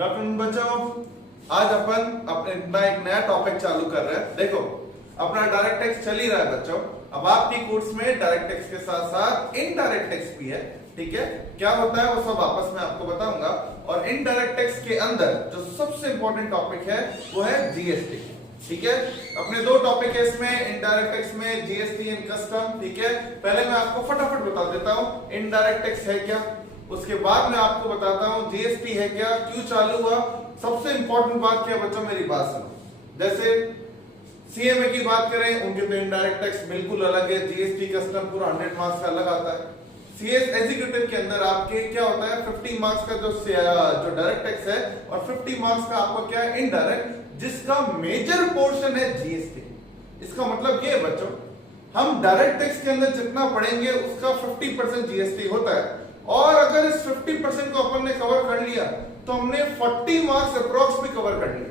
Good afternoon बच्चों, आज अपन अपना एक नया टॉपिक चालू कर रहे हैं। देखो, अपना डायरेक्ट टैक्स चल ही रहा है बच्चों। अब आपकी कोर्स में डायरेक्ट टैक्स के साथ साथ इनडायरेक्ट टैक्स भी है। ठीक है, क्या होता है वो सब आपस में आपको बताऊंगा। और इनडायरेक्ट टैक्स के अंदर जो सबसे इंपॉर्टेंट टॉपिक है वो है जीएसटी। ठीक है, अपने दो टॉपिक है इसमें, इनडायरेक्ट टैक्स में जीएसटी एंड कस्टम। ठीक है, पहले मैं आपको फटाफट बता देता हूँ इनडायरेक्ट टैक्स है क्या, उसके बाद मैं आपको बताता हूँ जीएसटी है क्या, क्यों चालू हुआ। सबसे इंपॉर्टेंट बात क्या है बच्चों, मेरी बात सुनो। जैसे सीएमए की बात करें, उनके तो इनडायरेक्ट टैक्स बिल्कुल अलग है, जीएसटी कस्टम पूरा 100 मार्क्स का अलग आता है। सीएस एग्जीक्यूटिव के अंदर आपके क्या होता है, 50 मार्क्स का जो डायरेक्ट टैक्स है और 50 मार्क्स का आपको क्या है, इनडायरेक्ट, जिसका मेजर पोर्शन है जीएसटी। इसका मतलब ये है बच्चों, हम डायरेक्ट टैक्स के अंदर जितना पढ़ेंगे उसका 50% जीएसटी होता है। और अगर इस 50% को अपन ने कवर कर लिया तो हमने 40 मार्क्स अप्रोक्स भी कवर कर लिए।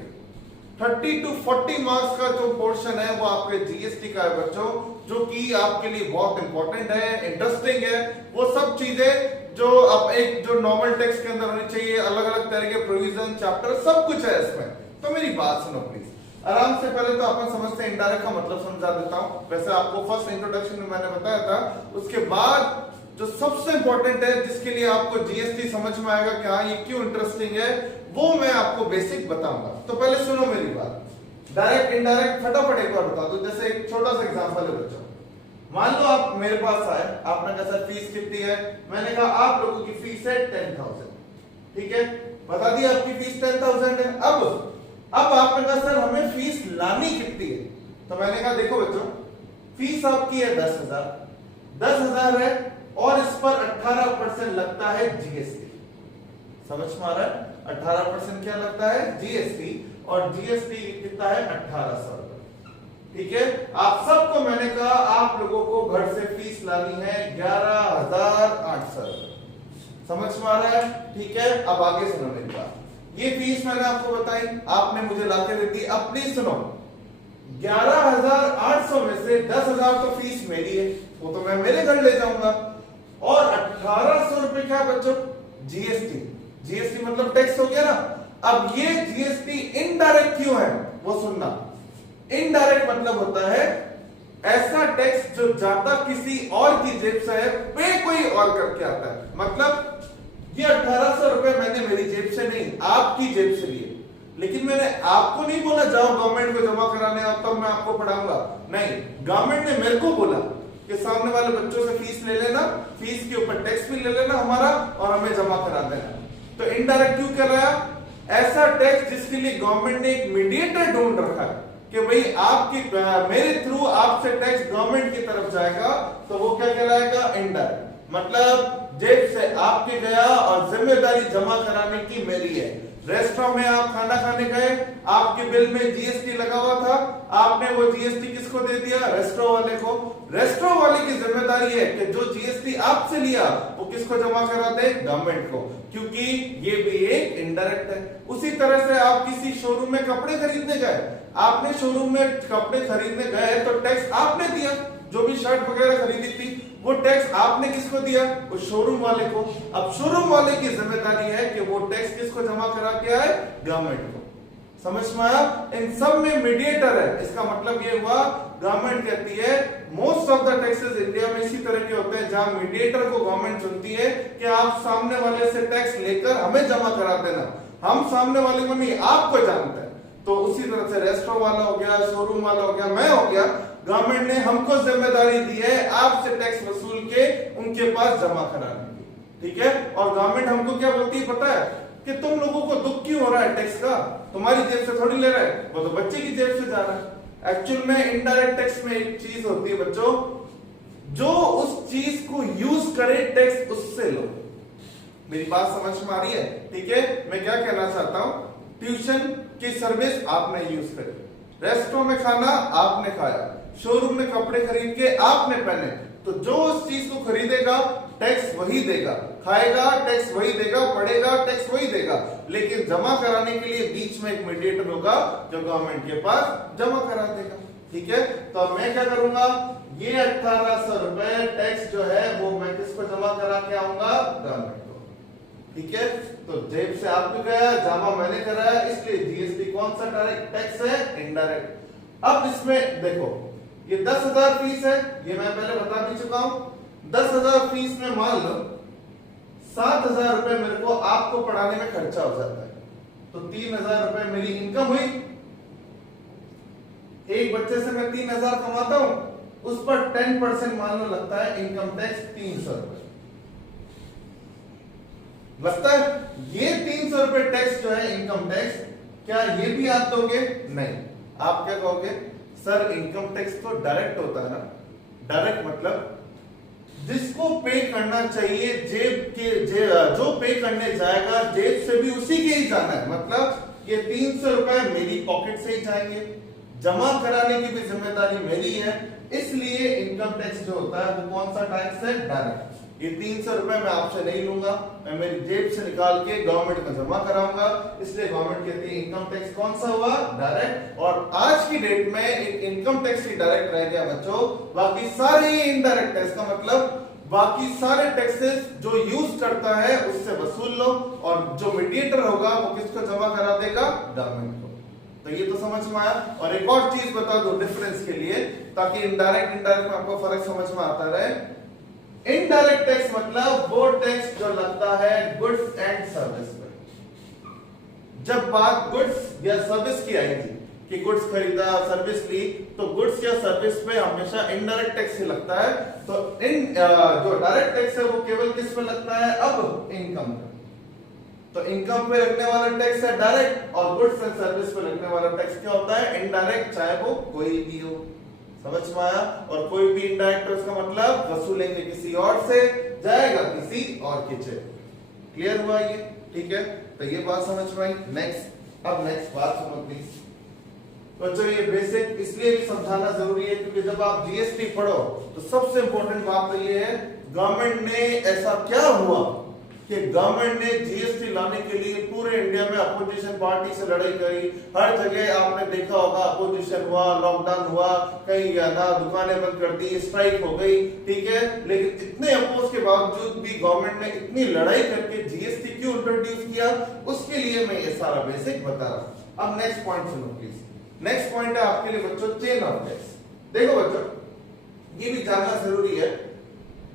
30 to 40 मार्क्स का जो पोर्शन है वो आपके जीएसटी का है बच्चों, जो कि आपके लिए बहुत इंपॉर्टेंट है, इंटरेस्टिंग है। वो सब चीजें जो अब एक जो नॉर्मल टैक्स के अंदर होनी चाहिए, अलग अलग तरह के प्रोविजन, चैप्टर, सब कुछ है इसमें। तो मेरी बात सुनो प्लीज आराम से। पहले तो अपन समझते हैं इनडायरेक्ट का मतलब समझा देता हूं। वैसे आपको फर्स्ट इंट्रोडक्शन में मैंने बताया था, उसके बाद जो सबसे इंपॉर्टेंट है जिसके लिए आपको जीएसटी समझ में आएगा कि हाँ ये क्यों इंटरेस्टिंग है, वो मैं आपको बेसिक बताऊंगा। तो पहले सुनो मेरी बात, डायरेक्ट इनडायरेक्ट फटाफट एक बार बता दो। जैसे एक छोटा सा एग्जांपल है बच्चों, मान लो आप मेरे पास आए, आपने कहा सर फीस कितनी है, मैंने कहा आप लोगों की फीस है 10,000। ठीक है, बता दिया आपकी फीस 10,000 है। अब आपने कहा सर हमें फीस लानी कितनी है, तो मैंने कहा देखो बच्चों, फीस आपकी है 10,000 है और इस पर 18% लगता है जीएसटी। समझ में आ रहा है, 18% क्या लगता है, जीएसटी। और जीएसटी कितना है, 1800 रुपए। ठीक है, आप सबको मैंने कहा आप लोगों को घर से फीस लानी है 11,800 रुपए। समझ में आ रहा है, ठीक है। अब आगे सुनो मेरी बात, ये फीस मैंने आपको बताई, आपने मुझे लाके दे दी। अब प्लीज सुनो, 11,800 में से 10,000 तो फीस मेरी है, वो तो मैं मेरे घर ले जाऊंगा। और 1800 रुपए क्या बच्चों, जीएसटी। जीएसटी मतलब टैक्स हो गया ना। अब ये जीएसटी इनडायरेक्ट क्यों है वो सुनना। इनडायरेक्ट मतलब होता है ऐसा टैक्स जो जाता किसी और की जेब से है, पे कोई और करके आता है। मतलब ये 1800 रुपए मैंने मेरी जेब से नहीं, आपकी जेब से लिए। लेकिन मैंने आपको नहीं बोला जाओ गवर्नमेंट को जमा कराने आओ तब मैं आपको पढ़ाऊंगा, नहीं, गवर्नमेंट ने मेरे को बोला कि सामने वाले बच्चों से फीस ले लेना, फीस के ऊपर टैक्स भी ले लेना हमारा और हमें जमा करा देना। तो इनडायरेक्ट क्यों कहलाया, ऐसा टैक्स जिसके लिए गवर्नमेंट ने एक मीडिएटर ढूंढ रखा है कि भाई आपकी मेरे थ्रू आपसे टैक्स गवर्नमेंट की तरफ जाएगा, तो वो क्या कहलाएगा, इनडायरेक्ट। मतलब जेब से आपके गया और जिम्मेदारी जमा कराने की मेरी है। रेस्टोरेंट में आप खाना खाने गए, आपके बिल में जीएसटी लगा हुआ था, आपने वो जीएसटी किसको दे दिया, रेस्टोरेंट वाले को। रेस्टोरेंट वाले की जिम्मेदारी है कि जो जीएसटी आपसे लिया वो किसको जमा करा दे, गवर्नमेंट को, क्योंकि ये भी एक इनडायरेक्ट है। उसी तरह से आप किसी शोरूम में कपड़े खरीदने गए, आपने शोरूम में कपड़े खरीदने गए तो टैक्स आपने दिया, जो भी शर्ट वगैरह खरीदी थी वो टैक्स आपने किसको दिया, उस शोरूम वाले को। अब शोरूम वाले की जिम्मेदारी है कि वो टैक्स किसको जमा करा के आए, गवर्नमेंट को। समझ में आया, इन सब में मीडिएटर है। इसका मतलब ये हुआ, गवर्नमेंट कहती है most of the taxes India में इसी तरह के होते हैं जहां मीडिएटर को गवर्नमेंट चुनती है कि आप सामने वाले से टैक्स लेकर हमें जमा करा देना, हम सामने वाले को नहीं आपको जानते हैं। तो उसी तरह से रेस्टोरेंट वाला हो गया, शोरूम वाला हो गया, मैं हो गया, गवर्नमेंट ने हमको जिम्मेदारी दी है आपसे टैक्स वसूल के उनके पास जमा कराने की। ठीक है, और गवर्नमेंट हमको क्या बोलती है पता है, कि तुम लोगों को दुख क्यों हो रहा है टैक्स का, तुम्हारी जेब से थोड़ी ले रहा है, वो तो बच्चे की जेब से जा रहा है। एक्चुअल में इनडायरेक्ट टैक्स में एक चीज होती है बच्चों, जो उस चीज को यूज करे टैक्स उससे लो। मेरी बात समझ में आ रही है, ठीक है। मैं क्या कहना चाहता हूं, ट्यूशन की सर्विस आपने यूज करी, रेस्टोरेंट में खाना आपने खाया, शोरूम में कपड़े खरीद के आपने पहने, तो जो उस चीज को खरीदेगा टैक्स वही देगा, खाएगा टैक्स वही देगा, पढ़ेगा टैक्स वही देगा। लेकिन जमा कराने के लिए बीच में एक मीडिएटर होगा जो गवर्नमेंट के पास जमा करा देगा। ठीक है, तो अब मैं क्या करूंगा, ये 1800 रुपए टैक्स जो है वो मैं किसको जमा करा के आऊंगा, गवर्नमेंट को। ठीक है, तो जेब से आप भी गया, जमा मैंने कराया, इसलिए जीएसटी कौन सा डायरेक्ट टैक्स है? इनडायरेक्ट। अब इसमें देखो ये 10,000 फीस है, ये मैं पहले बता भी चुका हूं। 10,000 फीस में मान लो 7,000 रुपए मेरे को आपको पढ़ाने में खर्चा हो जाता है, तो 3,000 रुपए मेरी इनकम हुई। एक बच्चे से मैं 3,000 कमाता हूं, उस पर 10% मान लो लगता है इनकम टैक्स 300 रुपए लगता है। ये 300 रुपए टैक्स जो है इनकम टैक्स, क्या ये भी आप दोगे? नहीं। आप क्या कहोगे? सर इनकम टैक्स तो डायरेक्ट होता है ना। डायरेक्ट मतलब जिसको पे करना चाहिए जेब के जो पे करने जाएगा जेब से भी उसी के ही जाना है। मतलब ये 300 रुपए मेरी पॉकेट से ही जाएंगे, जमा कराने की भी जिम्मेदारी मेरी है, इसलिए इनकम टैक्स जो होता है वो कौन सा टैक्स है? डायरेक्ट। ये 300 रुपए मैं आपसे नहीं लूंगा, मैं मेरी जेब से निकाल के गवर्नमेंट को जमा कराऊंगा, इसलिए गवर्नमेंट कहती है इनकम टैक्स कौन सा हुआ? डायरेक्ट। और आज की डेट में एक इनकम टैक्स ही डायरेक्ट रह गया बच्चों, बाकी सारे इनडायरेक्ट टैक्स का मतलब बाकी सारे टैक्सेस जो यूज करता है उससे वसूल लो, और जो मीडिएटर होगा वो किसको जमा करा देगा? गवर्नमेंट को। तो ये तो समझ में आया। और एक और चीज बता दो डिफरेंस के लिए, ताकि इनडायरेक्ट में आपको फर्क समझ में आता रहे। इनडायरेक्ट टैक्स मतलब वो टैक्स जो लगता है गुड्स एंड सर्विस पर। जब बात गुड्स या सर्विस की आएगी कि गुड्स खरीदा, सर्विस ली, तो गुड्स या सर्विस पे हमेशा इनडायरेक्ट टैक्स ही लगता है। तो जो डायरेक्ट टैक्स है वो केवल किस पे लगता है? अब इनकम पे। तो इनकम पे लगने वाला टैक्स है डायरेक्ट, और गुड्स एंड सर्विस पे लगने वाला टैक्स क्या होता है? इनडायरेक्ट, चाहे वो कोई भी हो। समझ में आया? और कोई भी इनडायरेक्ट उसका मतलब वसूलेंगे किसी और से, जाएगा किसी और के जेब। क्लियर हुआ ये? ठीक है, तो ये बात समझ में आई। नेक्स्ट, अब नेक्स्ट बात सुनो प्लीज बच्चों। ये बेसिक इसलिए भी समझाना जरूरी है क्योंकि जब आप जीएसटी पढ़ो तो सबसे इंपॉर्टेंट बात तो ये है, गवर्नमेंट ने ऐसा क्या हुआ कि गवर्नमेंट ने जीएसटी लाने के लिए पूरे इंडिया में अपोजिशन पार्टी से लड़ाई करी। हर जगह आपने देखा होगा अपोजिशन हुआ, लॉकडाउन हुआ, कई ना दुकानें बंद कर दी, स्ट्राइक हो गई, ठीक है। लेकिन इतने अपोज के बावजूद भी गवर्नमेंट ने इतनी लड़ाई करके जीएसटी क्यों इंट्रोड्यूस किया, उसके लिए मैं ये सारा बेसिक बता रहा हूं। अब नेक्स्ट पॉइंट सुनो प्लीज। नेक्स्ट पॉइंट है आपके लिए बच्चों चेन ऑफ टैक्स। देखो बच्चों, ये भी जानना जरूरी है।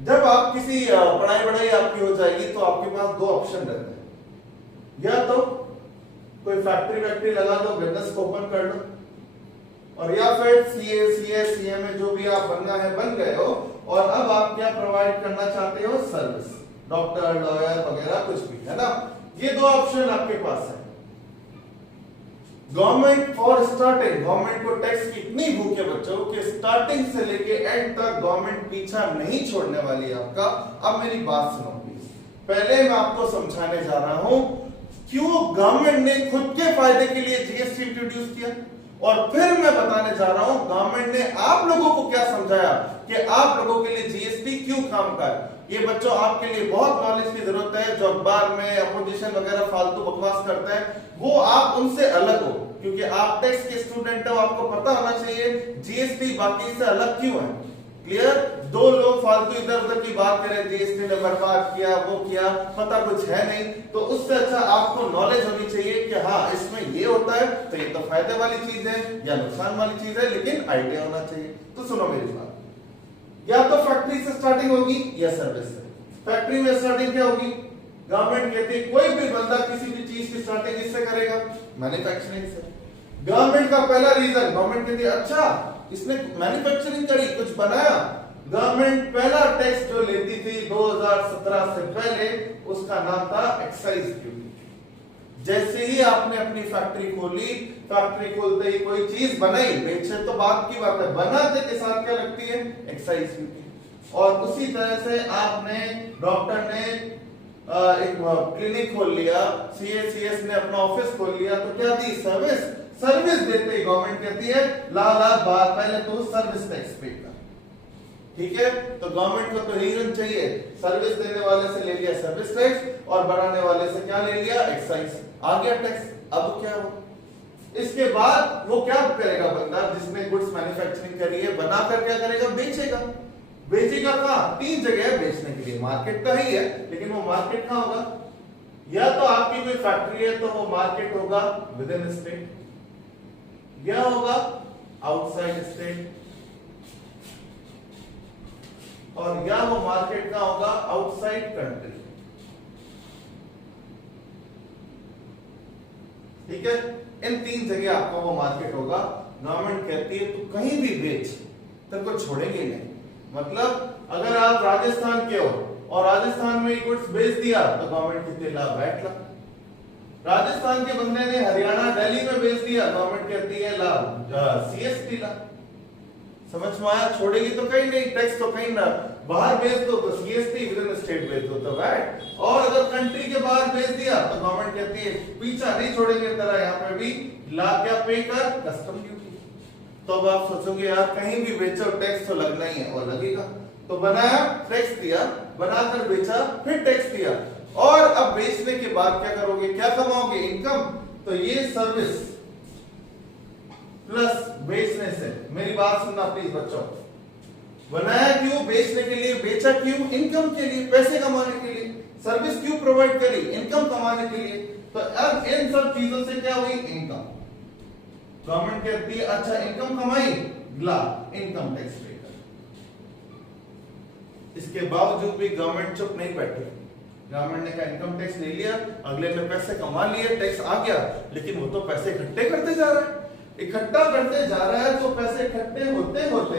जब आप किसी पढ़ाई आपकी हो जाएगी तो आपके पास दो ऑप्शन रहते हैं, या तो कोई फैक्ट्री लगा दो, बिजनेस ओपन कर लो, और या फिर सीए में जो भी आप बनना है बन गए हो, और अब आप क्या प्रोवाइड करना चाहते हो? सर्विस, डॉक्टर, लॉयर वगैरह कुछ भी, है ना। ये दो ऑप्शन आपके पास है। गवर्नमेंट फॉर स्टार्टिंग, गवर्नमेंट को टैक्स की इतनी भूख है बच्चों कि स्टार्टिंग से लेके एंड तक गवर्नमेंट पीछा नहीं छोड़ने वाली है आपका। अब मेरी बात सुनो प्लीज। पहले मैं आपको समझाने जा रहा हूं क्यों गवर्नमेंट ने खुद के फायदे के लिए जीएसटी इंट्रोड्यूस किया, और फिर मैं बताने जा रहा हूं गवर्नमेंट ने आप लोगों को क्या समझाया कि आप लोगों के लिए जीएसटी क्यों काम का है। ये बच्चों आपके लिए बहुत नॉलेज की जरूरत है। जो अखबार में अपोजिशन वगैरह फालतू बकवास करते हैं वो आप उनसे अलग हो, क्योंकि आप टैक्स के स्टूडेंट हो, आपको पता होना चाहिए जीएसटी बाकी से अलग क्यों है। क्लियर? दो लोग फालतू इधर उधर की बात करें, जीएसटी ने बर्बाद किया, वो किया, पता कुछ है नहीं, तो उससे अच्छा आपको नॉलेज होनी चाहिए कि हाँ इसमें ये होता है, तो ये तो फायदे वाली चीज है या नुकसान वाली चीज है, लेकिन आइडिया होना चाहिए। तो सुनो मेरी बात, या तो फैक्ट्री से स्टार्टिंग होगी या सर्विस से। फैक्ट्री में स्टार्टिंग क्या होगी? गवर्नमेंट कहती है कोई भी बंदा किसी भी चीज की स्टार्टिंग इससे करेगा, मैन्युफैक्चरिंग से। गवर्नमेंट का पहला रीजन, गवर्नमेंट कहती है अच्छा इसने मैन्युफैक्चरिंग करी, कुछ बनाया। गवर्नमेंट पहला टैक्स जो लेती थी 2017 से पहले, उसका नाम था एक्साइज ड्यूटी। जैसे ही आपने अपनी फैक्ट्री खोली, फैक्ट्री खोलते ही कोई चीज बनाई, बेचे तो बात की बात है, बनाते के साथ क्या लगती है? Excise duty. और उसी तरह से आपने, डॉक्टर ने एक क्लिनिक खोल लिया, सीएस ने अपना ऑफिस खोल लिया, तो क्या दी? सर्विस। सर्विस देते ही गवर्नमेंट कहती है ला बात पहले तो सर्विस टैक्स पे कर। ठीक है, तो गवर्नमेंट को तो रीजन चाहिए, सर्विस देने वाले से ले लिया सर्विस टैक्स और बनाने वाले से क्या ले लिया? एक्साइज। आ गया टैक्स। अब क्या हो? इसके बाद वो क्या करेगा बंदा जिसने गुड्स मैन्युफैक्चरिंग करी है, बनाकर क्या करेगा? बेचेगा। बेचेगा कहां? तीन जगह है बेचने के लिए, मार्केट तो ही है, लेकिन वो मार्केट कहां होगा? या तो आपकी कोई फैक्ट्री है तो वो मार्केट होगा विद इन स्टेट, या होगा आउटसाइड स्टेट, और या वो मार्केट का होगा आउटसाइड कंट्री। ठीक है, इन तीन जगह आपका वो मार्केट होगा। गवर्नमेंट कहती है तू कहीं भी बेच, तेरे को छोड़ेंगे नहीं। मतलब अगर आप राजस्थान के हो और राजस्थान में गुड्स बेच दिया तो गवर्नमेंट कितने ला, बैठ ला। राजस्थान के बंदे ने हरियाणा दिल्ली में बेच दिया, गवर्नमेंट कहती है ला सीएसटी ला। समझ में आया? छोड़ेगी तो कहीं नहीं, टैक्स तो कहीं ना। बाहर बेच दो तो सीएसटी, विद इन स्टेट बेच दो तो वैट। और अगर कंट्री के बाहर बेच दिया तो गवर्नमेंट कहती है पीछा नहीं छोड़ेंगे तेरा, यहाँ पे भी ला क्या पे कर, कस्टम ड्यूटी। तो अब आप सोचोगे यार कहीं भी बेचो टैक्स तो लगना ही है, और लगेगा। तो बनाया, टैक्स दिया, बनाकर बेचा, फिर टैक्स दिया। और अब बेचने के बाद क्या करोगे, क्या कमाओगे, इनकम। तो ये सर्विस प्लस बेचने से, मेरी बात सुनना प्लीज बच्चों, बनाया क्यों, बेचने के लिए, बेचा क्यों, इनकम के लिए, पैसे कमाने के लिए। सर्विस क्यों प्रोवाइड करी, इनकम कमाने के लिए। तो अब इन सब चीजों से क्या हुई, इनकम। गवर्नमेंट कहती है अच्छा इनकम कमाई, ला इनकम टैक्स पे कर। इसके बावजूद भी गवर्नमेंट चुप नहीं बैठी। गवर्नमेंट ने कहा इनकम टैक्स ले लिया, अगले में पैसे कमा लिए, टैक्स आ गया, लेकिन वो तो पैसे इकट्ठे करते जा रहा है, इकट्ठा करते जा रहा है। तो पैसे इकट्ठे होते होते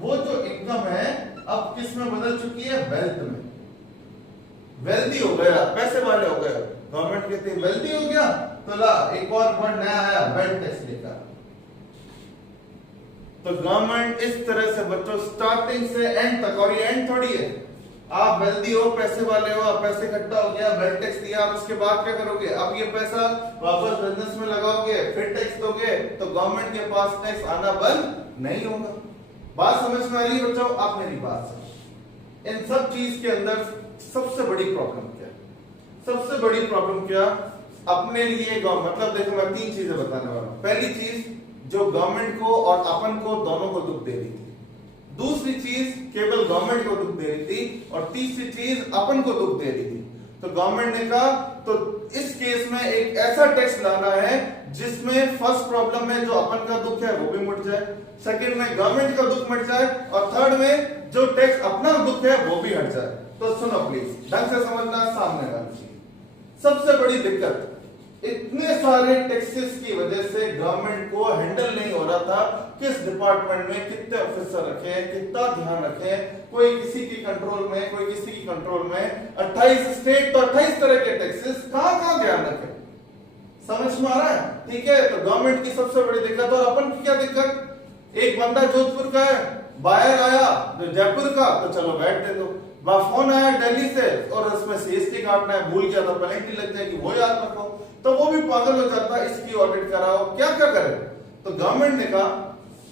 वो जो इनकम है अब किस में बदल चुकी है, वेल्थ में। वेल्दी हो गया, पैसे वाले हो गए। गवर्नमेंट कहती है वेल्दी हो गया तो ला एक और वर्ड नया आया, वेल्थ टैक्स लेकर। तो गवर्नमेंट इस तरह से बच्चों स्टार्टिंग से एंड तक, और ये एंड थोड़ी है, आप वेल्दी हो, पैसे वाले हो, आप पैसे इकट्ठा हो गया, वेल्थ टैक्स दिया, आप उसके बाद क्या करोगे, अब ये पैसा वापस बिजनेस में लगाओगे, फिर टैक्स दोगे, तो गवर्नमेंट के पास टैक्स आना बंद नहीं होगा। बात समझ में आ रही है बच्चों? आप मेरी बात समझ। इन सब चीज के अंदर सबसे बड़ी प्रॉब्लम क्या है, सबसे बड़ी प्रॉब्लम क्या, अपने लिए मतलब देखो मैं तीन चीजें बताने वाला हूं। पहली चीज जो गवर्नमेंट को और अपन को दोनों को दुख दे रही थी, दूसरी चीज केवल गवर्नमेंट को दुख दे रही थी, और तीसरी चीज अपन को दुख दे रही थी। तो गवर्नमेंट ने कहा तो इस केस में एक ऐसा टैक्स लाना है जिसमें फर्स्ट प्रॉब्लम में जो अपन का दुख है वो भी मिट जाए, सेकंड में गवर्नमेंट का दुख मिट जाए, और थर्ड में जो टैक्स अपना दुख है वो भी हट जाए। तो सुनो प्लीज, ढंग से समझना सामने वाली चीज। सबसे बड़ी दिक्कत, इतने सारे टैक्सेस की वजह से गवर्नमेंट को हैंडल नहीं हो रहा था, किस डिपार्टमेंट में कितने ऑफिसर रखे, कितना ध्यान रखे, कोई किसी की कंट्रोल में, कोई किसी की कंट्रोल में। 28 स्टेट तो 28 तरह के टैक्सेस, कहां ध्यान रखे, समझ में आ रहा है? ठीक है, तो गवर्नमेंट की सबसे बड़ी दिक्कत। और अपन की क्या दिक्कत, एक बंदा जोधपुर का है, बाहर आया जो जयपुर का, तो चलो बैठ दे दो। फोन आया दिल्ली से और उसमें सीएसटी काटना है, भूल गया तो पेनल्टी लग जाएगी, वो याद रखो, तो वो भी पागल हो जाता है, इसकी ऑडिट कराओ, क्या क्या करे। तो गवर्नमेंट ने कहा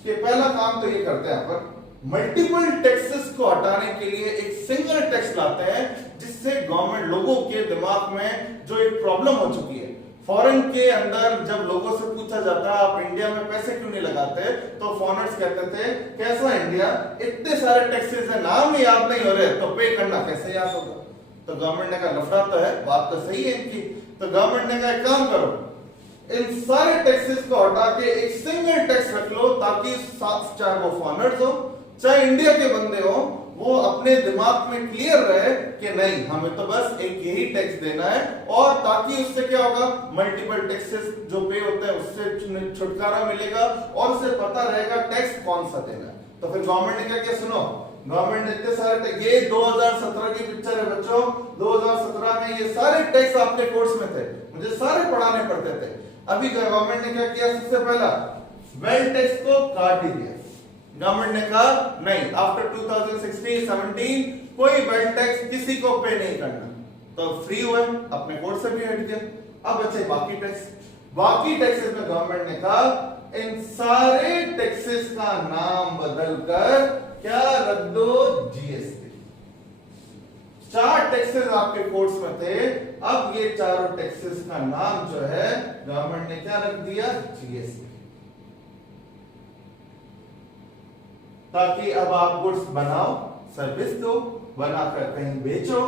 कि पहला काम तो ये करते हैं अपन, मल्टीपल टैक्सेस को हटाने के लिए एक सिंगल टैक्स लाते हैं, जिससे गवर्नमेंट लोगों के दिमाग में जो एक प्रॉब्लम हो चुकी है, फॉरेन के अंदर जब लोगों से पूछा जाता है आप इंडिया में पैसे क्यों नहीं लगाते, तो फॉरेनर्स कहते थे कैसा इंडिया, इतने सारे टैक्सेस है, नाम ही याद नहीं हो रहे, तो पे करना कैसे याद होगा। तो गवर्नमेंट ने कहा लफड़ा तो है, बात तो सही है इनकी। तो गवर्नमेंट ने कहा एक काम करो, इन सारे टैक्सेस को हटा के एक सिंगल टैक्स रख लो, ताकि चाहे वो फॉरेनर्स हो चाहे इंडिया के बंदे हो, वो अपने दिमाग में क्लियर रहे कि नहीं हमें तो बस एक यही टैक्स देना है, और ताकि उससे क्या होगा, मल्टीपल टैक्सेस जो पे होते हैं उससे छुटकारा मिलेगा, और उसे पता रहेगा टैक्स कौन सा देना है। तो फिर गवर्नमेंट ने क्या किया, सुनो, गवर्नमेंट ने इतने सारे, ये 2017 की पिक्चर है बच्चों, 2017 में ये सारे टैक्स आपके कोर्स में थे, मुझे सारे पढ़ाने पड़ते थे। अभी गवर्नमेंट ने क्या किया, सबसे पहला वेल्थ टैक्स को काट ही दिया। गवर्नमेंट ने कहा नहीं, आफ्टर 2016-17 कोई वेल्थ टैक्स किसी को पे नहीं करना, तो फ्री हुए, अपने कोर्स से भी हट गया। अब बचे बाकी टैक्स, बाकी टैक्सेस में गवर्नमेंट ने कहा इन सारे टैक्सेस का नाम बदलकर क्या रख दो, जीएसटी। 4 टैक्सेस आपके कोर्स में थे, अब ये चारों टैक्सेस का नाम जो है गवर्नमेंट ने क्या रख दिया, जीएसटी, ताकि अब आप गुड्स बनाओ, सर्विस दो, बनाकर कहीं बेचो।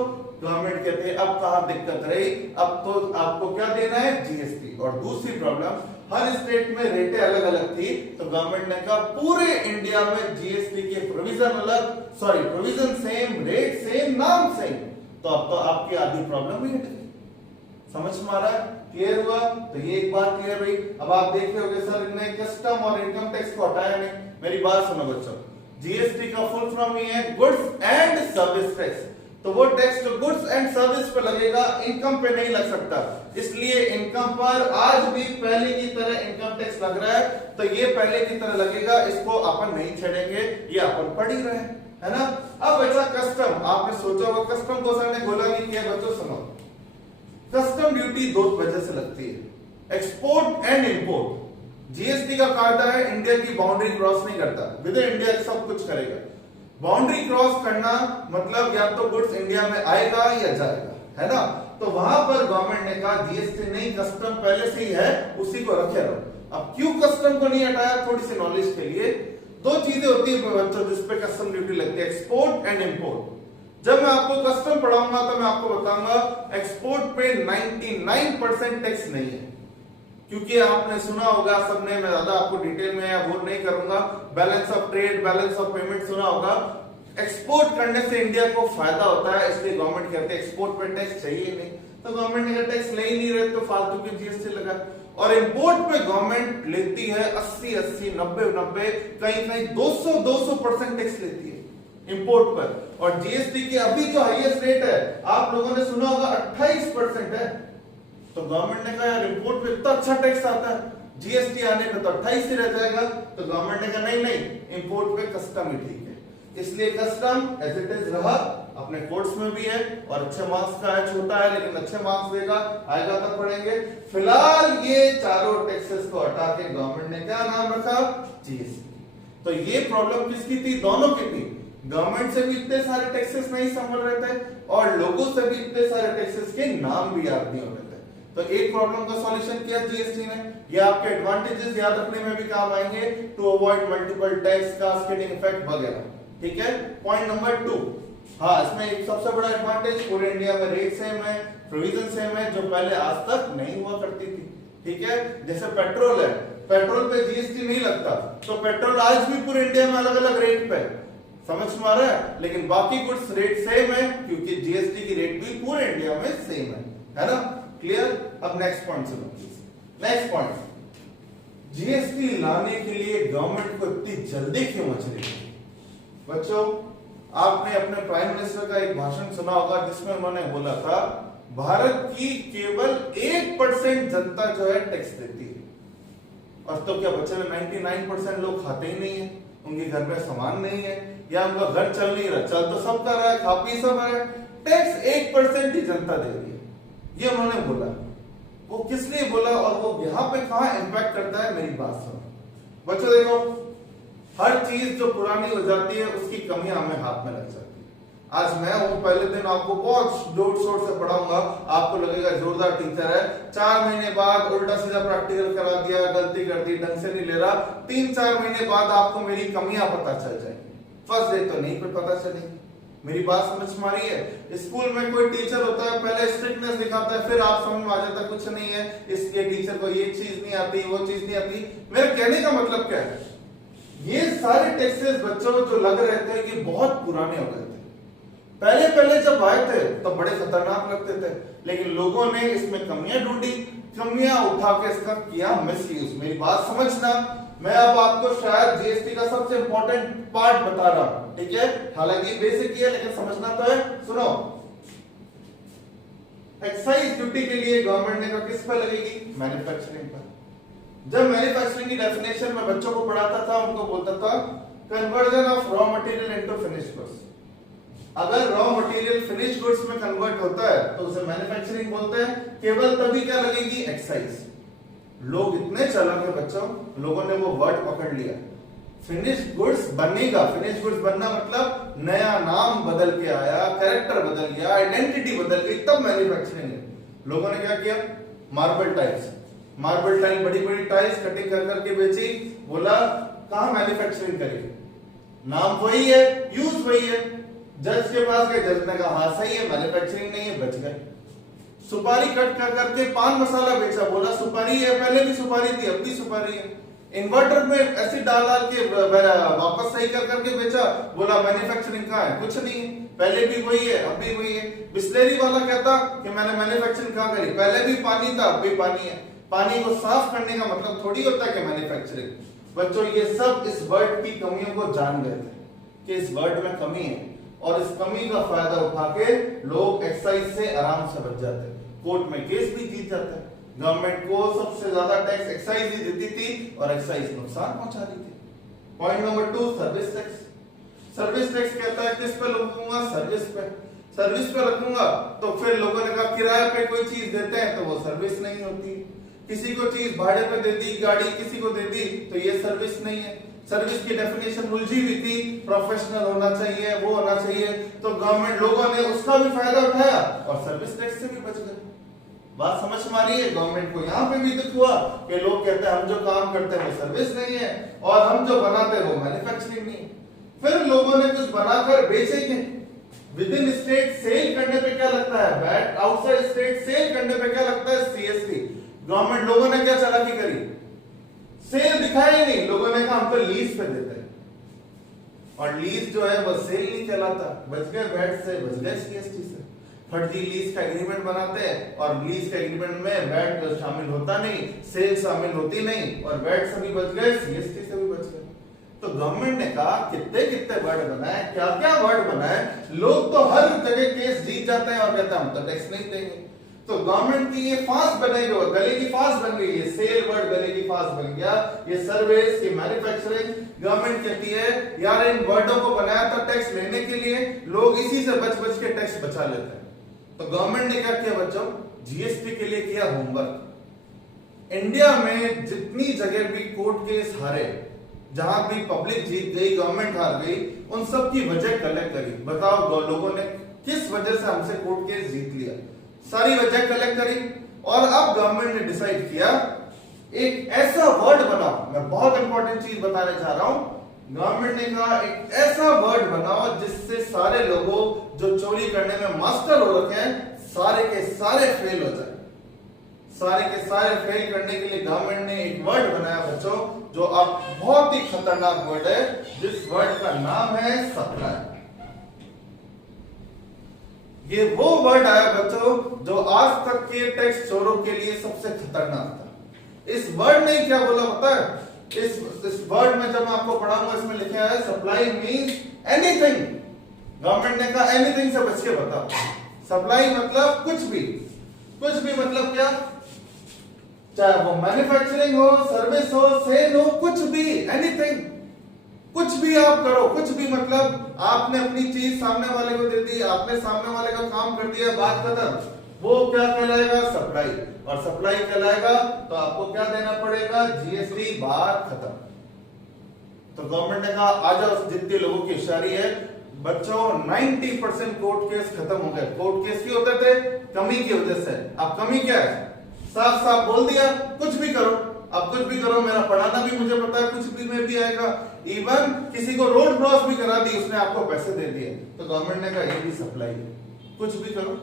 गवर्नमेंट कहते हैं अब कहां दिक्कत रही, अब तो आपको क्या देना है, जीएसटी। और दूसरी प्रॉब्लम, हर स्टेट में रेटें अलग अलग थी, तो गवर्नमेंट ने कहा पूरे इंडिया में जीएसटी के प्रोविजन अलग, sorry provision same, rate same, नाम सेम, तो अब तो आपकी आधी प्रॉब्लम भी हट गई। समझ में आ रहा है, क्लियर हुआ? तो ये एक बात क्लियर हुई। अब आप देख रहे होगे सर इनने कस्टम और इनकम टैक्स को हटाया नहीं। मेरी बात सुनो बच्चों, जीएसटी का फुल फॉर्म ये है गुड्स एंड सर्विस टैक्स। तो वो टैक्स जो गुड्स एंड सर्विस पे लगेगा, इनकम पे नहीं लग सकता, इसलिए इनकम पर आज भी पहले की तरह इनकम टैक्स लग रहा है, तो ये पहले की तरह लगेगा, इसको अपन नहीं छेड़ेंगे, ये अपन पढ़ ही रहे हैं, है ना। अब बचा कस्टम। आपने सोचा होगा कस्टम को सर ने बोला नहीं किया। बच्चों सुनो, कस्टम ड्यूटी दो वजह से लगती है, एक्सपोर्ट एंड इंपोर्ट। जीएसटी का कायदा है इंडिया की बाउंड्री क्रॉस नहीं करता, विद इन इंडिया सब कुछ करेगा। बाउंड्री क्रॉस करना मतलब या तो गुड्स इंडिया में आएगा या जाएगा, है ना। तो वहां पर गवर्नमेंट ने कहा जीएसटी नहीं, कस्टम पहले से ही है, उसी को रखे रहो। अब क्यों कस्टम को नहीं हटाया, थोड़ी सी नॉलेज के लिए, दो चीजें होती है बच्चों जिसपे कस्टम ड्यूटी लगती है, एक्सपोर्ट एंड इंपोर्ट। जब मैं आपको कस्टम पढ़ाऊंगा तो मैं आपको बताऊंगा एक्सपोर्ट पे 99% टैक्स नहीं है, क्योंकि आपने सुना होगा सबने, मैं ज्यादा आपको डिटेल में बोर नहीं करूंगा, balance of trade, balance of payment सुना होगा। एक्सपोर्ट करने से इंडिया को फायदा होता है, इसलिए गवर्नमेंट कहते हैं एक्सपोर्ट पे टैक्स चाहिए नहीं, तो गवर्नमेंट ने टैक्स ले ही नहीं रहे तो फालतू की जीएसटी लगा। और इंपोर्ट पे गवर्नमेंट लेती है 80-80, 90-90, कहीं 200% टैक्स लेती है इंपोर्ट पर। और जीएसटी की अभी जो हाईएस्ट रेट है, आप लोगों ने सुना होगा 28% है। तो गवर्नमेंट ने कहा यार इंपोर्ट पे इतना अच्छा टैक्स आता है, जीएसटी आने पे तो 28 ही रह जाएगा, तो गवर्नमेंट ने कहा नहीं, इंपोर्ट पे कस्टम ही ठीक है। इसलिए कस्टम एज इट इज रहा, अपने कोर्स में भी है, और अच्छे मार्क्स का है, छोटा है लेकिन अच्छे मार्क्स देगा, आएगा तब पढ़ेंगे। फिलहाल ये चारों टैक्सेस को हटा के गवर्नमेंट ने क्या नाम रखा, जीएसटी। तो ये प्रॉब्लम किसकी थी, दोनों की थी। गवर्नमेंट से भी इतने सारे टैक्सेस नहीं संभल रहे थे, और लोगों से भी इतने सारे टैक्सेस के नाम भी याद नहीं हो रहे थे। तो एक प्रॉब्लम का सॉल्यूशन किया जीएसटी ने। ये आपके एडवांटेजेस याद रखने में भी काम आएंगे, to avoid multiple tax, cascading effect वगैरह, ठीक है। पॉइंट नंबर 2, हाँ इसमें एक सबसे बड़ा एडवांटेज, पूरे इंडिया में रेट सेम है, प्रोविजन सेम है, जो पहले आज तक नहीं हुआ करती थी, ठीक है। जैसे पेट्रोल है, पेट्रोल पे जीएसटी नहीं लगता, तो पेट्रोल आज भी पूरे इंडिया में अलग अलग रेट पे, समझ में आ रहा है, लेकिन बाकी गुड्स रेट सेम है, क्योंकि जीएसटी की रेट भी पूरे इंडिया में सेम है ना। क्लियर? अब नेक्स्ट पॉइंट सुनो प्लीज। नेक्स्ट पॉइंट, जीएसटी लाने के लिए गवर्नमेंट को इतनी जल्दी क्यों मच रही है? बच्चों, आपने अपने प्राइम मिनिस्टर का एक भाषण सुना होगा जिसमें उन्होंने बोला था भारत की केवल 1% जनता जो है टैक्स देती है, और तो क्या बच्चे 99% लोग खाते ही नहीं है, उनके घर में सामान नहीं है, या उनका घर चल नहीं रहा, चल तो सब कर रहा है, खा पी सब रहा है, टैक्स 1% ही जनता दे रही है, ये उन्होंने बोला। वो किस लिए बोला और वो यहाँ पे कहाँ इंपैक्ट करता है, मेरी बात सुनो बच्चों। देखो, हर चीज जो पुरानी हो जाती है उसकी कमियां हमें हाथ में लग जाती है। आज मैं हूं, पहले दिन आपको बहुत जोर शोर से पढ़ाऊंगा, आपको लगेगा जोरदार टीचर है, 4 महीने बाद उल्टा सीधा प्रैक्टिकल करा दिया, गलती कर दी, ढंग से नहीं ले रहा, 3-4 महीने बाद आपको मेरी कमियां पता चल जाएंगी, फर्स्ट डे तो नहीं पर पता चलेगी। मेरी बात समझ में आ रही है? स्कूल में कोई टीचर होता है, पहले स्ट्रिक्टनेस दिखाता है, फिर आप समझ में आ जाता है कुछ नहीं है, इसके टीचर को ये चीज नहीं आती, वो चीज नहीं आती। मेरे कहने का मतलब क्या है, ये सारे टैक्सेस बच्चों जो लग रहे थे ये बहुत पुराने हो गए थे। पहले जब आए थे तब तो बड़े खतरनाक लगते थे, लेकिन लोगों ने इसमें कमियां ढूंढी, कमियां उठा के इसका किया मिसयूज। मेरी बात समझना, मैं अब आपको शायद जीएसटी का सबसे इंपॉर्टेंट पार्ट बता रहा हूं, ठीक है, हालांकि बेसिक है लेकिन समझना तो है। सुनो, एक्साइज ड्यूटी के लिए गवर्नमेंट ने कहा किस पर लगेगी, मैन्युफैक्चरिंग पर। जब मैन्युफैक्चरिंग की डेफिनेशन में बच्चों को पढ़ाता था, उनको बोलता था conversion of raw material into finished goods. अगर रॉ मटेरियल फिनिश गुड्स में कन्वर्ट होता है तो उसे मैन्युफैक्चरिंग बोलते हैं। केवल तभी क्या लगेगी, एक्साइज। लोग इतने चालाक हैं बच्चों, लोगों ने वो वर्ड पकड़ लिया, फिनिश गुड्स बनेगा। फिनिश गुड्स बनना मतलब नया नाम बदल के आया, कैरेक्टर बदल गया, आइडेंटिटी बदल गई, तब मैन्युफैक्चरिंग है। लोगों ने क्या किया, मार्बल टाइल्स, मार्बल टाइल, बड़ी बड़ी टाइल्स कटिंग कर करके बेची, बोला कहां मैन्युफैक्चरिंग करेगी, नाम वही है, यूज वही है। जज के पास गए, जज ने कहा हाँ सही है, मैन्युफैक्चरिंग नहीं है, बच गए। सुपारी कट कर करके पान मसाला बेचा, बोला सुपारी है, पहले भी सुपारी थी, अब भी सुपारी है। इन्वर्टर में एसिड डाल डाल के वापस सही कर करके बेचा, बोला मैन्युफैक्चरिंग कहाँ है, कुछ नहीं है, पहले भी वही है, अब भी वही है। बिस्लेरी वाला कहता कि मैंने मैन्युफैक्चरिंग कहाँ करी, पहले भी पानी था, अब भी पानी है। पानी को साफ करने का मतलब थोड़ी होता है कि मैन्युफैक्चरिंग। बच्चों ये सब इस वर्ड की कमियों को जान गए थे कि इस वर्ड में कमी है, और इस कमी का फायदा उठा के लोग एक्साइज से आराम से बच जाते, कोर्ट में केस भी जीत जाते। गवर्नमेंट को सबसे ज्यादा टैक्स एक्साइज ही देती थी और एक्साइज नुकसान पहुंचा रही थी। Point number 2, service tax. Service tax कहता है किस पे लगूंगा, सर्विस पे। सर्विस पे रखूंगा तो फिर लोगों ने कहा किराए पे कोई चीज देते हैं तो वो सर्विस नहीं होती। किसी को चीज भाड़े पे दे दी, गाड़ी किसी को दे दी, तो ये सर्विस नहीं है। सर्विस की डेफिनेशन उलझी हुई थी, प्रोफेशनल होना चाहिए, वो होना चाहिए, तो गवर्नमेंट लोगों ने उसका भी फायदा उठाया और सर्विस टैक्स से भी बच गए। बात समझ में आ रही है? गवर्नमेंट को यहाँ पे भी दुख हुआ कि लोग कहते हैं हम जो काम करते हैं वो सर्विस नहीं है और हम जो बनाते हैं वो मैन्युफैक्चरिंग नहीं है। फिर लोगों ने कुछ बनाकर बेचेंगे, विद इन स्टेट सेल करने पे क्या लगता है वैट, आउटसाइड स्टेट सेल करने पे क्या लगता है सीएसटी। गवर्नमेंट लोगों ने क्या चालाकी करी, सेल दिखाया ही नहीं, लोगों ने कहा हम तो लीज पे देते हैं, और लीज जो है वो सेल नहीं कहलाता, बच गए वैट से, बच गए सीएसटी से। फर्जी लीज का एग्रीमेंट बनाते हैं और लीज के एग्रीमेंट में वैट शामिल होता नहीं, सेल शामिल होती नहीं, और वैट से भी बच गए, सीएसटी से भी बच गए। तो गवर्नमेंट ने कहा कितने कितने वर्ड बनाए, क्या क्या वर्ड बनाए, लोग तो हर जगह केस जीत जाते हैं और कहते हैं हम तो टैक्स नहीं देंगे। तो गवर्नमेंट की ये फांस बनेगी, गले की फांस बन गई, ये सेल वर्ड गले की फांस बन गया, ये सर्विस, ये मैन्युफैक्चरिंग। गवर्नमेंट कहती है यार इन वर्डों को बनाया था टैक्स लेने के लिए, लोग इसी से बच बच के टैक्स बचा लेते हैं। तो गवर्नमेंट ने क्या किया बच्चों, जीएसटी के लिए किया होमवर्क। इंडिया में जितनी जगह भी कोर्ट केस हारे, जहां भी पब्लिक जीत गई, गवर्नमेंट हार गई, उन सब की वजह कलेक्ट करी। बताओ लोगों ने किस वजह से हमसे कोर्ट केस जीत लिया, सारी वजह कलेक्ट करी, और अब गवर्नमेंट ने डिसाइड किया एक ऐसा वर्ड बनाओ। मैं बहुत इंपॉर्टेंट चीज बताने जा रहा हूं। गवर्नमेंट ने कहा एक ऐसा वर्ड बनाओ जिससे सारे लोगों जो चोरी करने में मास्टर हो रखे हैं सारे के सारे फेल हो जाए। सारे के सारे फेल करने के लिए गवर्नमेंट ने एक वर्ड बनाया बच्चों, जो अब बहुत ही खतरनाक वर्ड है, जिस वर्ड का नाम है सप्लाई। ये वो वर्ड आया बच्चों जो आज तक के टैक्स चोरों के लिए सबसे खतरनाक था। इस वर्ड ने क्या बोला पता है, इस वर्ड में जब मैं आपको पढ़ाऊंगा इसमें लिखा है सप्लाई मींस एनीथिंग। गवर्नमेंट ने कहा एनीथिंग से बच के बताओ। सप्लाई मतलब कुछ भी, कुछ भी मतलब क्या, चाहे वो मैन्युफैक्चरिंग हो, सर्विस हो, सेल हो, कुछ भी, एनीथिंग, कुछ भी आप करो। कुछ भी मतलब आपने अपनी चीज सामने वाले को दे दी, आपने सामने वाले का काम कर दिया, बात खत्म। वो क्या कहलाएगा, सप्लाई। और सप्लाई कहलाएगा तो आपको क्या देना पड़ेगा, जीएसटी, बात खत्म। तो गवर्नमेंट ने कहा आ जाओ, जितने लोगों की होशियारी है बच्चों, 90% कोर्ट केस खत्म हो गए। कोर्ट केस क्यों होते थे, कमी की वजह से। अब कमी क्या है, साफ साफ बोल दिया कुछ भी करो, अब कुछ भी करो, मेरा पढ़ाना भी मुझे पता है कुछ भी में भी आएगा। इवन किसी को रोड क्रॉस भी करा दी, उसने आपको पैसे दे दिए, तो गवर्नमेंट ने कहा ये भी सप्लाई है, कुछ भी करो।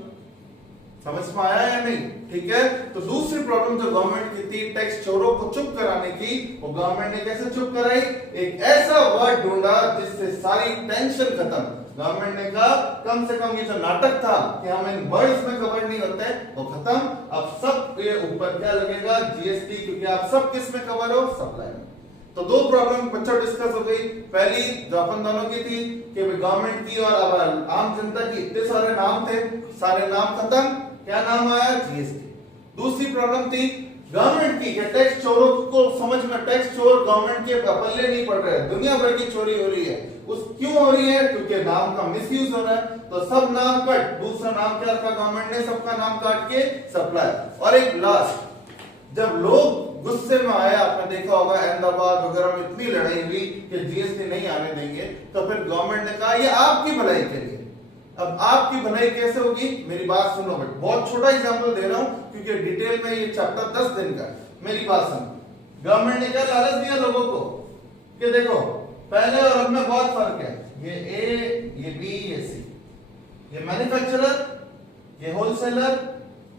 समझ में आया या नहीं, ठीक है। तो दूसरी प्रॉब्लम जो गवर्नमेंट की थी टैक्स चोरों को चुप कराने की, वो गवर्नमेंट ने कैसे चुप कराई, एक ऐसा वर्ड ढूंढा जिससे सारी टेंशन खत्म। गवर्नमेंट ने कहा कम से कम ये जो नाटक था कि हम इन वर्ड्स में कवर नहीं होते वो खत्म। अब सब के ऊपर क्या लगेगा, जीएसटी, क्योंकि आप सब किस में कवर हो, सप्लाई में। तो दो प्रॉब्लम बच्चों डिस्कस हो गई। पहली जो अपन दोनों की थी कि गवर्नमेंट की और अब आम जनता की इतने सारे नाम थे, सारे नाम खत्म, क्या नाम आया, जीएसटी। दूसरी प्रॉब्लम थी गवर्नमेंट की, टैक्स चोरों को समझ में, टैक्स चोर गवर्नमेंट के पल्ले नहीं पड़ रहे, दुनिया भर की चोरी हो रही है। उस क्यों हो रही है, क्योंकि नाम का मिसयूज हो रहा है। तो सब नाम कट, दूसरा नाम क्या रखा गवर्नमेंट ने, सबका नाम काट के सप्लाई। और एक लास्ट, जब लोग गुस्से में आए, आपने देखा होगा अहमदाबाद वगैरह में इतनी लड़ाई हुई कि जीएसटी नहीं आने देंगे, तो फिर गवर्नमेंट ने कहा ये आपकी भलाई के लिए। अब आपकी भलाई कैसे होगी, मेरी बात सुनो बेटा, बहुत छोटा एग्जांपल दे रहा हूं क्योंकि डिटेल में ये चैप्टर 10 दिन का है, मेरी बात सुनो। गवर्नमेंट ने क्या लालच दिया लोगों को कि देखो पहले और अब में बहुत फर्क है, ये ए, ये बी, ये सी। ये मैन्युफैक्चरर, ये होलसेलर,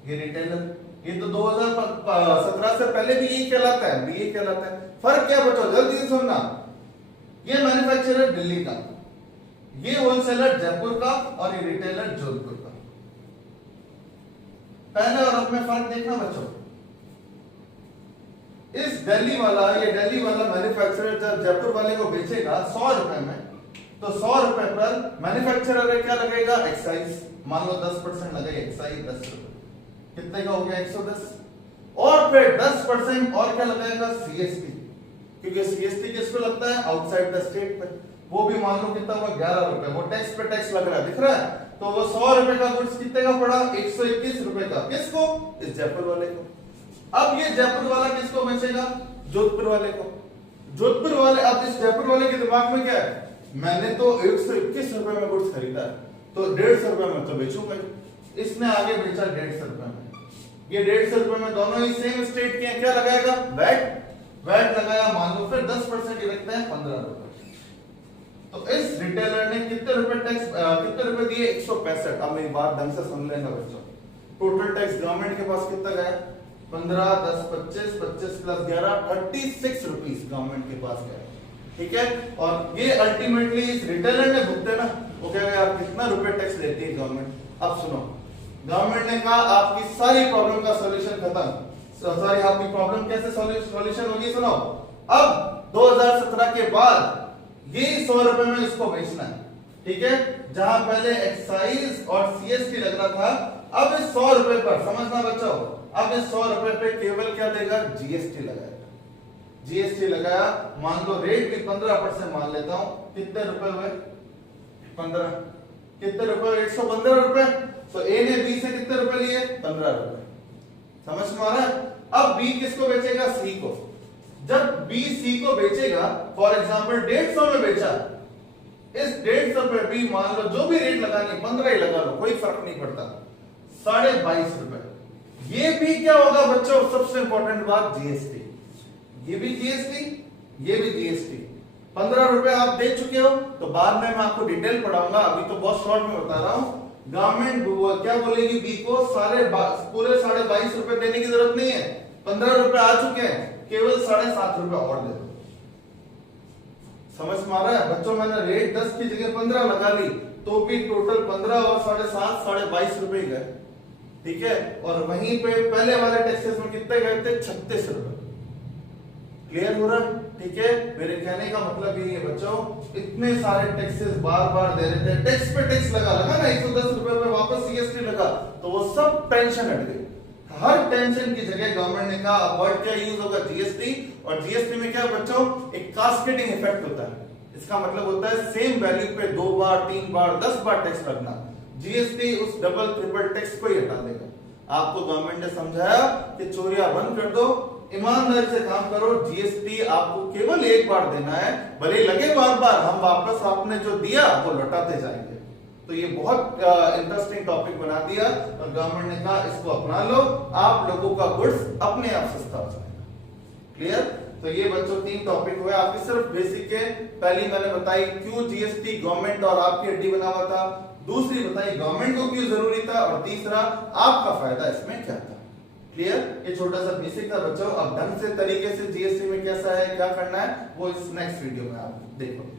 ये रिटेलर। ये तो 2017 से पहले भी यही कहलाता है, भी यही कहलाता है। फर्क क्या बच्चों, जल्दी से सुनना। ये मैन्युफैक्चरर दिल्ली का, ये होलसेलर जयपुर का और ये रिटेलर जोधपुर का। पहले और अब में फर्क देखना बच्चों। इस दिल्ली वाला, ये दिल्ली वाला मैन्युफैक्चरर जब जयपुर वाले को बेचेगा 100 रुपए में, तो 100 रुपए पर मैन्युफैक्चरर क्या लगेगा, एक्साइज। मान लो 10% लगेगा एक्साइज, 10 रुपए, कितने का हो गया, 110। और फिर 10% और क्या लगेगा, सीएसटी, क्योंकि सीएसटी किसको लगता है, आउटसाइड द स्टेट पे। वो भी मान लो कितना हुआ, 11 रुपए। वो टैक्स पे टैक्स लग रहा है, दिख रहा है। तो वो 100 रुपए का गुड्स कितने का पड़ा, 121 रुपए का। किसको, इस जयपुर वाले को। अब ये जयपुर वाला किसको बेचेगा, जोधपुर वाले को। जोधपुर वाले, अब इस जयपुर वाले के दिमाग में क्या है, मैंने तो 121 रुपए में गुड्स खरीदा है, तो 150 रुपए में तो बेचूंगा। इसने आगे बेचा 150 रुपए में। ये 150 रुपए में दोनों ही सेम स्टेट के हैं, क्या लगाएगा, वैट लगाया। मान लो फिर 10% ही रखते हैं, 15 रुपए। तो इस रिटेलर ने कितने रुपए टैक्स, कितने रुपए दिए, 165। अब मेरी बात ढंग से सुन लेना बच्चों। टोटल टैक्स गवर्नमेंट के पास कितना गया, 15, 10, 25, 25 प्लस 11, 36 रुपीस गवर्नमेंट के पास गया। ठीक है। और ये अल्टीमेटली इस रिटेलर ने भुगते ना, वो कहेगा यार कितना रुपए टैक्स लेती है गवर्नमेंट। अब सुनो, गवर्नमेंट ने कहा आपकी सारी प्रॉब्लम का सॉल्यूशन खत्म। सॉरी, आपकी प्रॉब्लम कैसे सॉल्यूशन होगी, सुनो। अब 2017 के बाद ये 100 रुपए में इसको बेचना है, ठीक है। जहां पहले एक्साइज और सीएसटी लग रहा था, अब इस 100 रुपए पर, समझना बच्चों, अब इस 100 रुपए पे केवल क्या देगा, जीएसटी लगाएगा। जीएसटी लगाया, मान लो रेट भी 15% मान लेता हूं, कितने रुपए हुए, 15, कितने रुपए, 115 रुपए। तो ए ने बी से कितने रुपए लिए, 15 रुपए। समझ में आ रहा है। अब बी किसको बेचेगा, सी को। जब बी सी को बेचेगा, फॉर एग्जाम्पल 150 में बेचा, इस 150 पे भी मान लो जो भी रेट लगानी, 15 ही लगा लो, कोई फर्क नहीं पड़ता, 22.5 रुपए। ये भी क्या होगा बच्चों, सबसे इंपॉर्टेंट बात, जीएसटी। ये भी जीएसटी, ये भी जीएसटी। 15 रुपए आप दे चुके हो, तो बाद में मैं आपको डिटेल पढ़ाऊंगा, अभी तो बहुत शॉर्ट में बता रहा हूं। गवर्नमेंट क्या बोलेगी बी को, पूरे 22.5 रुपए देने की जरूरत नहीं है, 15 रुपए आ चुके हैं, केवल 7.5 रुपए और दे दो। समझ में आ रहा है बच्चों, मैंने रेट 10 की जगह 15 लगा ली, तो भी टोटल 15 और 7.5, 22.5 रुपए गए, ठीक है। और वहीं पे पहले वाले टैक्सेस में कितने गए थे, 36 रुपए। क्लियर हो रहा है, ठीक है। मेरे कहने का मतलब ये है बच्चों, इतने सारे टैक्सेस बार बार दे रहे थे, टैक्स पे टैक्स लगा ना 110 रुपए पे वापस सीएसटी लगा, तो वो सब टेंशन हट गई। हर टेंशन की जगह गवर्नमेंट ने कहा अब वर्ड क्या यूज होगा, जीएसटी। और जीएसटी में क्या बच्चों, एक कास्केडिंग इफेक्ट होता है। इसका मतलब होता है सेम वैल्यू पे 2 बार, 3 बार, 10 बार टैक्स लगना। जीएसटी उस डबल ट्रिपल टैक्स को ही हटा देगा। आपको गवर्नमेंट ने समझाया कि चोरियां बंद कर दो, ईमानदारी से काम करो, जीएसटी आपको केवल एक बार देना है, भले लगे बार बार, हम वापस आपने जो दिया वो लौटाते जाएंगे। तो ये बहुत इंटरेस्टिंग टॉपिक बना दिया और गवर्नमेंट ने कहा इसको अपना लो, आप लोगों का गुड्स अपने आप सस्ता हो जाएगा। क्लियर। तो ये बच्चों 3 टॉपिक हुए आपके, सिर्फ बेसिक है। पहली मैंने बताई क्यों जीएसटी गवर्नमेंट और आपकी हड्डी बना हुआ था, दूसरी बताई गवर्नमेंट को क्यों जरूरी था, और तीसरा आपका फायदा इसमें क्या था। क्लियर। ये छोटा सा बेसिक था बच्चों। अब ढंग से तरीके से जीएसटी में कैसा है, क्या करना है, वो इस नेक्स्ट वीडियो में आप देखो।